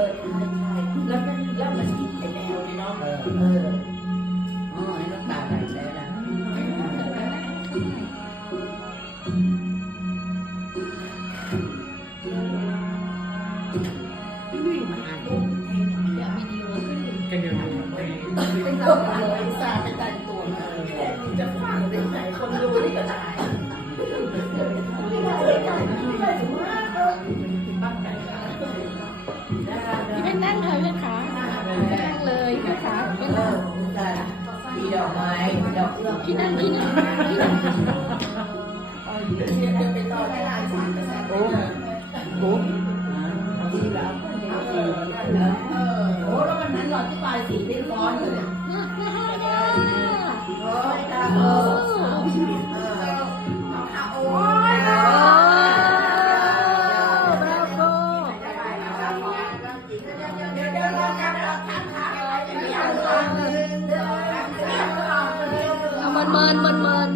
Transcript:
แล้วมันกินไปแล้วเนาะอ๋อไอ้น้ำตาไหลแล้วนะพี่มาอ่านวิดีโอขึ้นกันเดียวกันเป็นเราเลยซาไปแต่งตัวจะฟังได้ไหนคนดูนี่ก็ได้พี่เป็นนั่งเลยนะคะนั่งเลยนะคะมีดอกไม้ดอกเอื้อมพี่นั่งพี่นั่งพี่นั่งไปต่อได้หลาย3%โอ้โหดีแล้วโอ้แล้ววันนั้นหลอดที่ปลายสีไม่ร้อนเลยเอามัน